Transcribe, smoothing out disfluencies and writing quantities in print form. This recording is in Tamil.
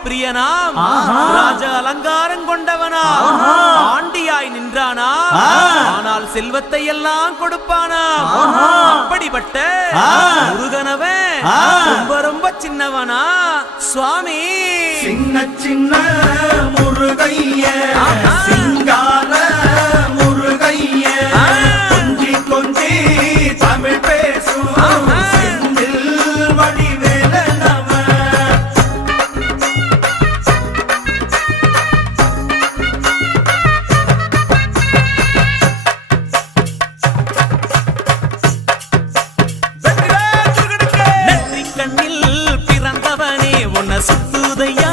பிரியனாம் ராஜ அலங்காரம் கொண்டவனா ஆண்டியாய் நின்றானா ஆனால் செல்வத்தை எல்லாம் கொடுப்பானா அப்படிப்பட்ட முருகனவன் ரொம்ப ரொம்ப சின்னவனா சுவாமி சின்ன சின்ன முருகைய சிங்கார முருகைய கொஞ்சி கொஞ்சி தமிழ் பேசும் செந்தில் வடிவேலனவ நெற்றி கண்ணில் பிறந்தவனே உன்னை சுத்துதையா